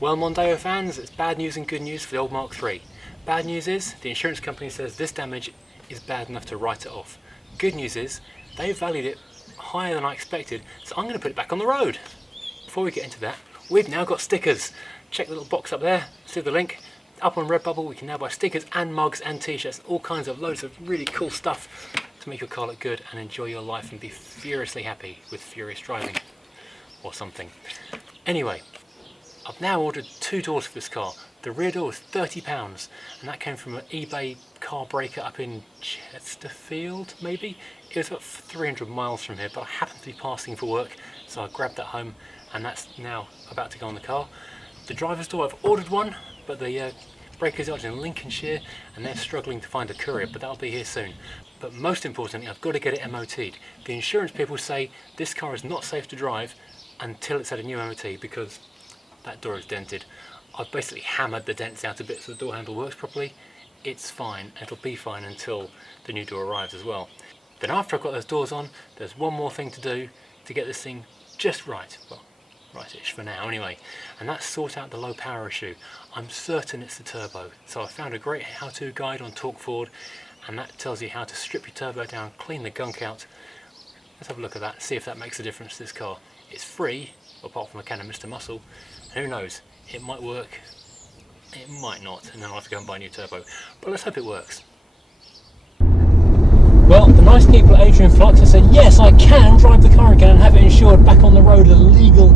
Well, Mondeo fans, it's bad news and good news for the old Mark III. Bad news is the insurance company says this damage is bad enough to write it off. Good news is they valued it higher than I expected, so I'm going to put it back on the road. Before we get into that, we've now got stickers. Check the little box up there, see the link. Up on Redbubble we can now buy stickers and mugs and t-shirts, all kinds of loads of really cool stuff to make your car look good and enjoy your life and be furiously happy with furious driving or something. Anyway, I've now ordered 2 doors for this car. The rear door was £30 and that came from an eBay car breaker up in Chesterfield maybe? It was about 300 miles from here, but I happened to be passing for work, so I grabbed that home and that's now about to go on the car. The driver's door, I've ordered one, but the breaker's out in Lincolnshire and they're struggling to find a courier, but that'll be here soon. But most importantly, I've got to get it MOT'd. The insurance people say this car is not safe to drive until it's had a new MOT because that door is dented. I've basically hammered the dents out a bit so the door handle works properly. It's fine, it'll be fine until the new door arrives as well. Then after I've got those doors on, there's one more thing to do to get this thing just right. Well, rightish for now anyway, and that's sort out the low power issue. I'm certain it's the turbo, so I found a great how-to guide on Talk Ford, and that tells you how to strip your turbo down, clean the gunk out. Let's have a look at that, see if that makes a difference to this car. It's free, apart from a can of Mr. Muscle, and who knows, it might work, it might not, and then I'll have to go and buy a new turbo, but let's hope it works. Well, the nice people at Adrian Flux have said, yes, I can drive the car again and have it insured back on the road, a legal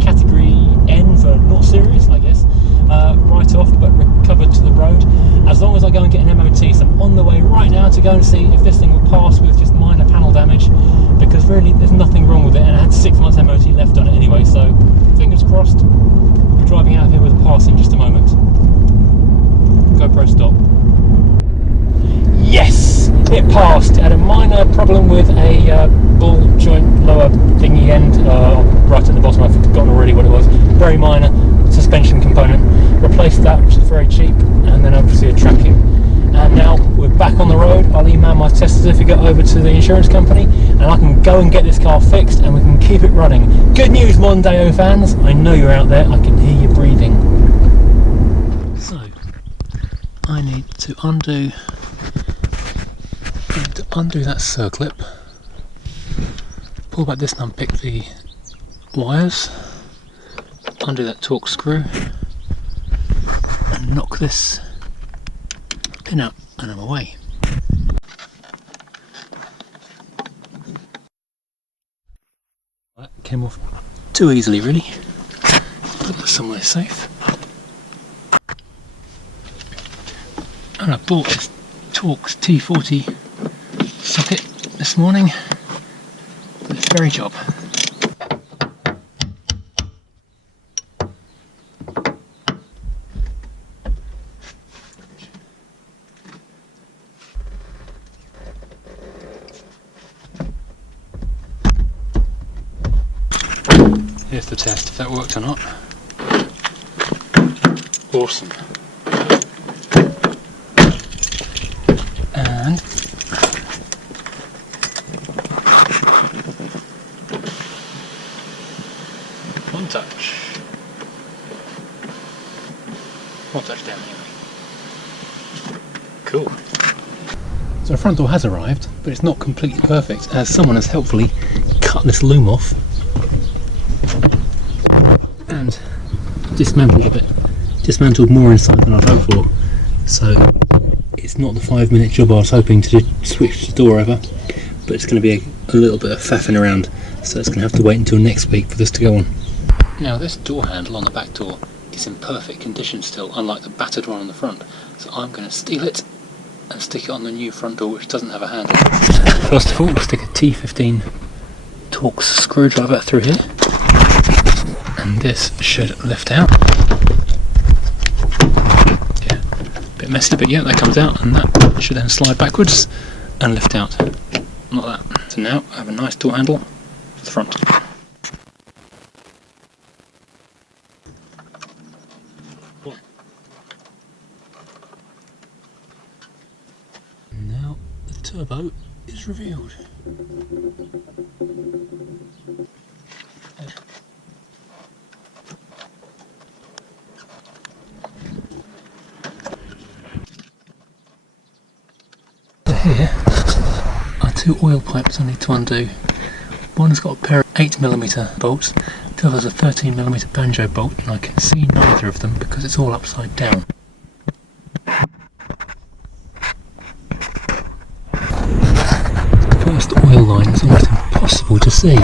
category N for not serious, I guess, write off, but recovered to the road, as long as I go and get an MOT. So I'm on the way right now to go and see if this thing will pass with just minor panel damage, because really there's nothing wrong with it, and I had 6 months MOT left on it anyway, so fingers crossed. We'll be driving out of here with a pass in just a moment. GoPro stop. Yes! It passed. It had a minor problem with a ball joint lower thingy end right at the bottom. I've forgotten already what it was. Very minor suspension component. Replaced that, which is very cheap, and then obviously a tracking. And now we're back on the road. I'll email my test certificate over to the insurance company and I can go and get this car fixed and we can keep it running. Good news, Mondeo fans. I know you're out there. I can hear you breathing. So I need to undo that circlip, pull back this and unpick the wires, undo that torque screw and knock this pin out, and I'm away. That came off too easily really. Put that somewhere safe. And I bought this Torx T40 socket this morning for this very job. Here's the test, if that worked or not. Awesome. And one touch. One touch down anyway. Cool. So the front door has arrived, but it's not completely perfect, as someone has helpfully cut this loom off and dismantled a bit. Dismantled more inside than I'd hoped for. So it's not the 5-minute job I was hoping to switch the door over, but it's going to be a little bit of faffing around, so it's going to have to wait until next week for this to go on. Now this door handle on the back door is in perfect condition still, unlike the battered one on the front, so I'm going to steal it and stick it on the new front door, which doesn't have a handle. First of all, we'll stick a T15 Torx screwdriver through here, and this should lift out. Yeah, a bit messy, but yeah, that comes out, and that should then slide backwards and lift out, like that. So now I have a nice door handle for the front. Now the turbo is revealed. here are two oil pipes I need to undo. One has got a pair of 8mm bolts, the other has a 13mm banjo bolt, and I can see neither of them because it's all upside down. The first oil line is almost impossible to see.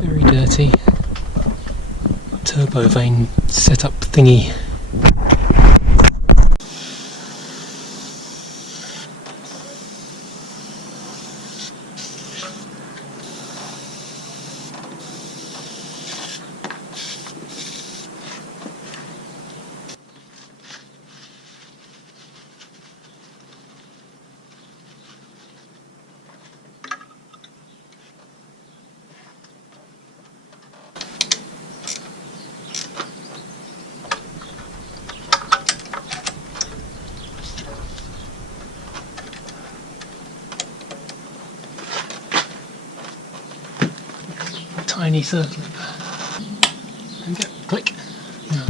Very dirty turbo vane setup thingy. Tiny circle. There we go. Click. Yeah.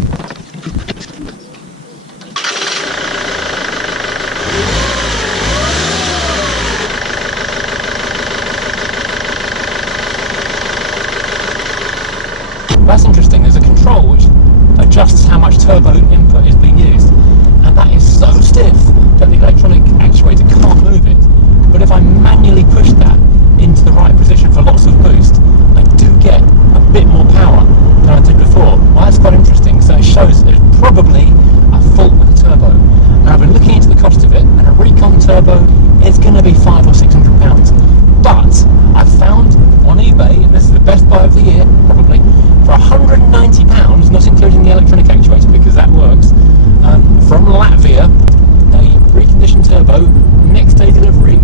That's interesting. There's a control which adjusts how much turbo input is being used, and that is so stiff that the electronic actuator can't move it. But if I manually push that into the right position for lots of boost, I do get a bit more power than I did before. Well, that's quite interesting. So it shows there's probably a fault with the turbo. Now I've been looking into the cost of it, and a recon turbo is going to be £500 or £600. But I've found on eBay, and this is the best buy of the year probably, for £190, not including the electronic actuator because that works, from Latvia, a reconditioned turbo, next day delivery.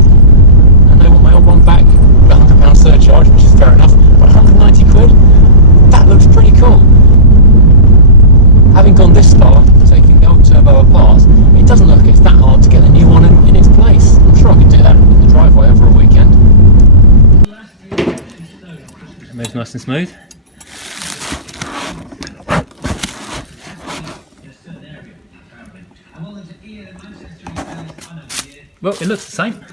And they want my old one back with a £100 surcharge, which is fair enough, but 190 quid, that looks pretty cool. Having gone this far, taking the old turbo apart, it doesn't look like it's that hard to get a new one in its place. I'm sure I could do that in the driveway over a weekend. It moves nice and smooth. Well, it looks the same.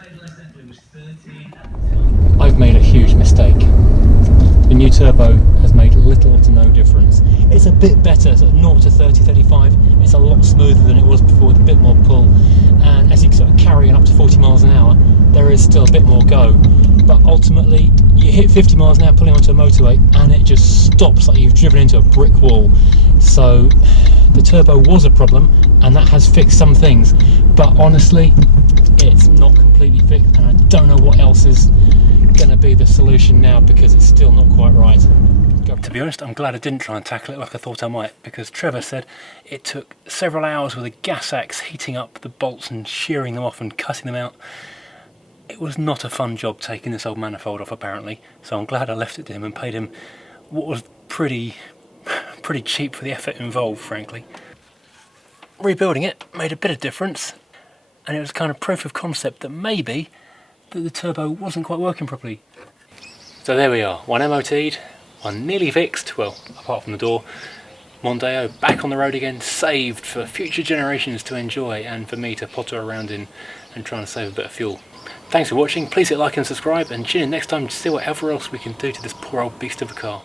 I've made a huge mistake. The new turbo has made little to no difference. It's a bit better, so 0 to 30, 35, it's a lot smoother than it was before with a bit more pull, and as you sort of carry on up to 40 miles an hour, there is still a bit more go. But ultimately, you hit 50 miles an hour pulling onto a motorway and it just stops like you've driven into a brick wall. So the turbo was a problem, and that has fixed some things, but honestly, it's not completely fixed, and I don't know what else is going to be the solution now because it's still not quite right. To be honest, I'm glad I didn't try and tackle it like I thought I might, because Trevor said it took several hours with a gas axe heating up the bolts and shearing them off and cutting them out. It was not a fun job taking this old manifold off apparently, so I'm glad I left it to him and paid him what was pretty cheap for the effort involved, frankly. Rebuilding it made a bit of difference, and it was kind of proof of concept that maybe that the turbo wasn't quite working properly. So there we are, one MOT'd, one nearly fixed, well, apart from the door. Mondeo back on the road again, saved for future generations to enjoy and for me to potter around in and trying to save a bit of fuel. Thanks for watching, please hit like and subscribe, and tune in next time to see whatever else we can do to this poor old beast of a car.